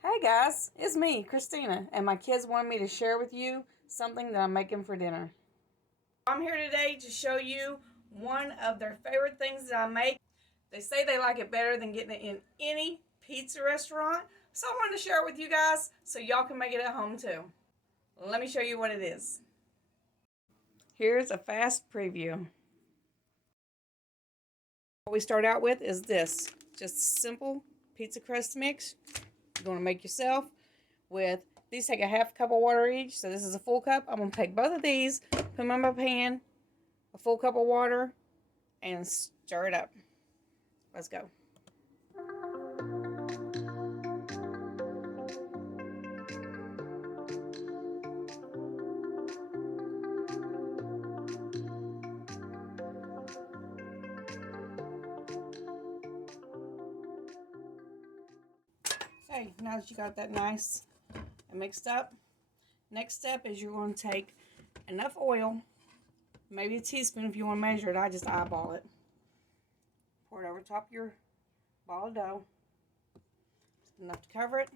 Hey guys, it's me, Christina, and my kids wanted me to share with you something that I'm making for dinner. I'm here today to show you one of their favorite things that I make. They say they like it better than getting it in any pizza restaurant, so I wanted to share it with you guys so y'all can make it at home too. Let me show you what it is. Here's a fast preview. What we start out with is this, just simple pizza crust mix. You're going to make yourself with, these take a half cup of water each, so this is a full cup. I'm going to take both of these, put them in my pan, a full cup of water, and stir it up. Let's go. Okay, now that you got that nice and mixed up, next step is you're going to take enough oil, maybe a teaspoon if you want to measure it. I just eyeball it. Pour it over top of your ball of dough. Just enough to cover it.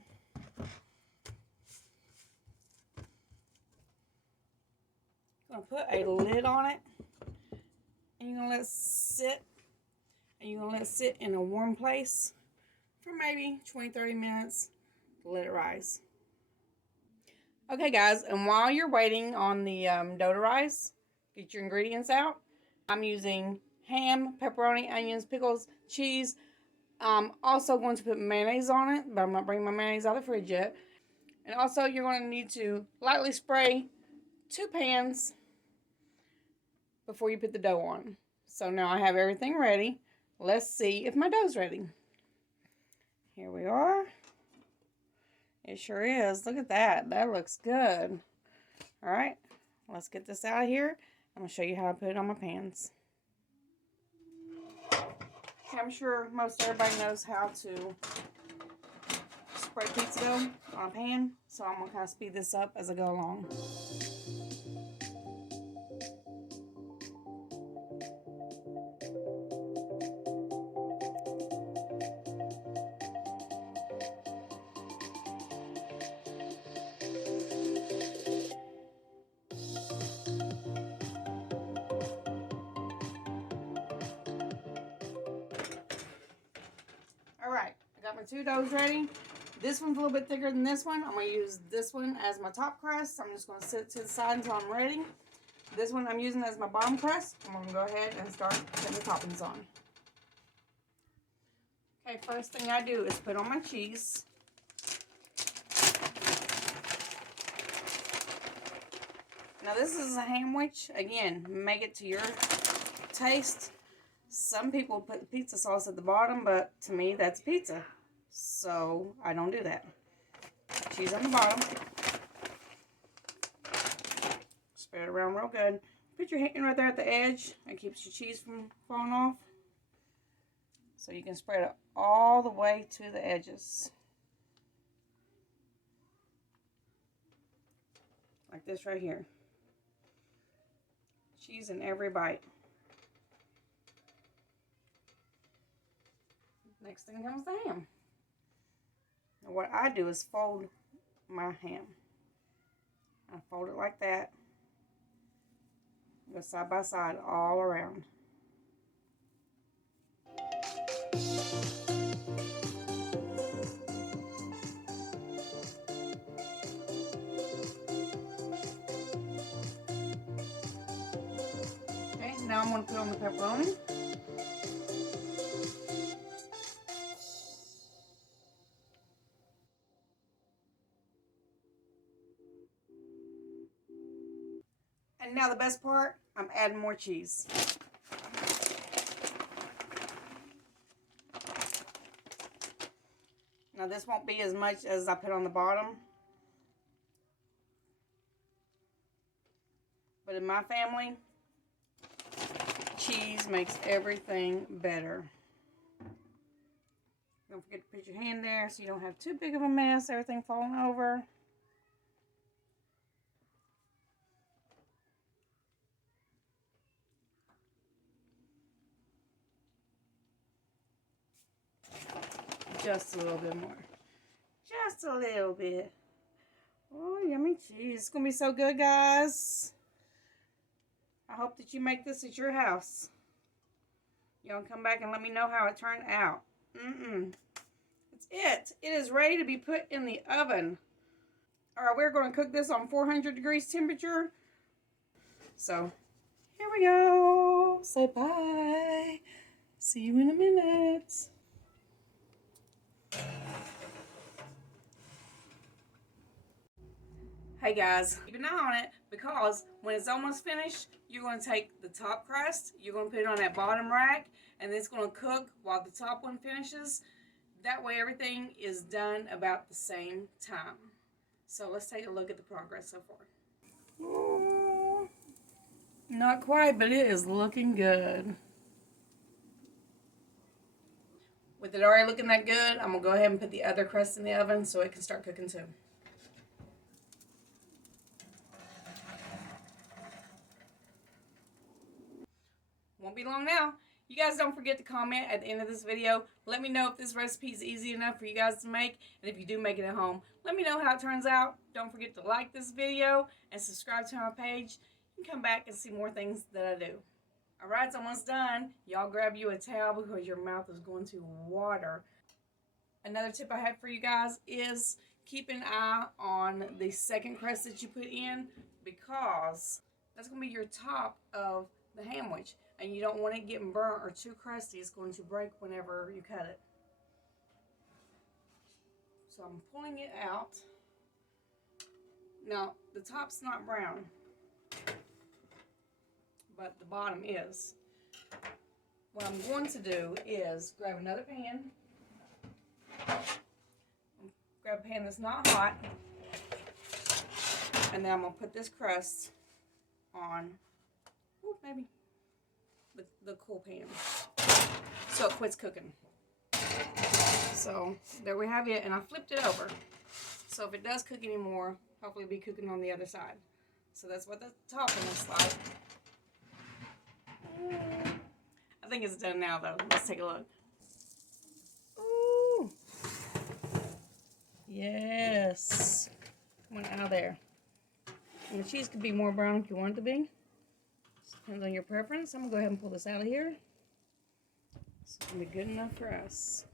You're going to put a lid on it, and you're going to let it sit, and you're going to let it sit in a warm place for maybe 20-30 minutes to let it rise. Okay guys, and while you're waiting on the dough to rise, get your ingredients out. I'm using ham, pepperoni, onions, pickles, cheese. I'm also going to put mayonnaise on it, but I'm not bringing my mayonnaise out of the fridge yet. And also you're going to need to lightly spray 2 pans before you put the dough on. So now I have everything ready. Let's see if my dough's ready. Here we are. It sure is. Look at that. That looks good. Alright, let's get this out of here. I'm going to show you how to put it on my pans. Okay, I'm sure most everybody knows how to spread pizza dough on a pan, so I'm going to kind of speed this up as I go along. Alright, I got my 2 doughs ready. This one's a little bit thicker than this one. I'm going to use this one as my top crust. I'm just going to sit it to the side until I'm ready. This one I'm using as my bottom crust. I'm going to go ahead and start putting the toppings on. Okay, first thing I do is put on my cheese. Now this is a hamwich. Again, make it to your taste. Some people put pizza sauce at the bottom, but to me that's pizza. So I don't do that. Cheese on the bottom. Spread it around real good. Put your hand right there at the edge. That keeps your cheese from falling off. So you can spread it all the way to the edges. Like this right here. Cheese in every bite. Next thing comes the ham. Now what I do is fold my ham. I fold it like that. Go side by side all around. Okay, now I'm going to put on the pepperoni. And now the best part, I'm adding more cheese. Now this won't be as much as I put on the bottom. But in my family, cheese makes everything better. Don't forget to put your hand there so you don't have too big of a mess, everything falling over. Just a little bit more. Just a little bit. Oh, yummy cheese. It's going to be so good, guys. I hope that you make this at your house. Y'all come back and let me know how it turned out. That's it. It is ready to be put in the oven. All right, we're going to cook this on 400 degrees temperature. So, here we go. Say bye. See you in a minute. Hey guys, keep an eye on it because when it's almost finished, you're going to take the top crust, you're going to put it on that bottom rack, and it's going to cook while the top one finishes. That way everything is done about the same time. So let's take a look at the progress so far. Ooh, not quite, but it is looking good. With it already looking that good, I'm going to go ahead and put the other crust in the oven so it can start cooking too. Won't be long now. You guys don't forget to comment at the end of this video. Let me know if this recipe is easy enough for you guys to make. And if you do make it at home, let me know how it turns out. Don't forget to like this video and subscribe to my page. You can come back and see more things that I do. Alright, it's almost done. Y'all grab you a towel because your mouth is going to water. Another tip I have for you guys is keep an eye on the second crust that you put in because that's going to be your top of the hamwich. And you don't want it getting burnt or too crusty. It's going to break whenever you cut it. So I'm pulling it out. Now, the top's not brown, but the bottom is. What I'm going to do is grab another pan. Grab a pan that's not hot. And then I'm going to put this crust on, maybe the cool pan, so it quits cooking. So there we have it, and I flipped it over. So if it does cook anymore, hopefully it'll be cooking on the other side. So that's what the topping looks like. I think it's done now though. Let's take a look. Ooh. Yes. Come on out of there. And the cheese could be more brown if you want it to be. Depends on your preference. I'm going to go ahead and pull this out of here. It's going to be good enough for us.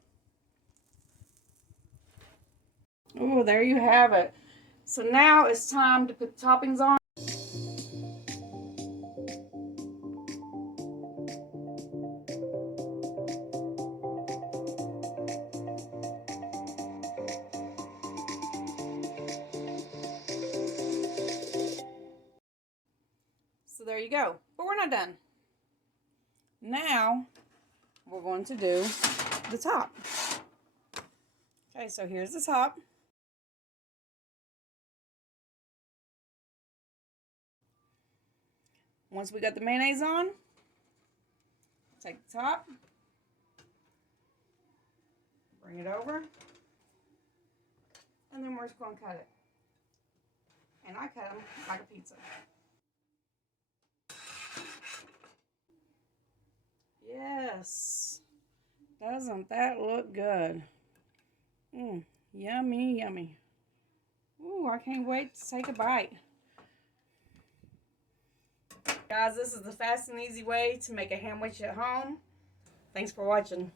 Oh, there you have it. So now it's time to put the toppings on. So there you go. But we're not done. Now we're going to do the top. Okay, so here's the top. Once we got the mayonnaise on, take the top, bring it over, and then we're just going to cut it. And I cut them like a pizza. Yes. Doesn't that look good? Yummy, yummy. Ooh, I can't wait to take a bite. Guys, this is the fast and easy way to make a hamwich at home. Thanks for watching.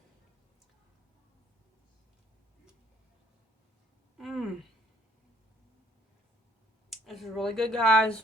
This is really good, guys.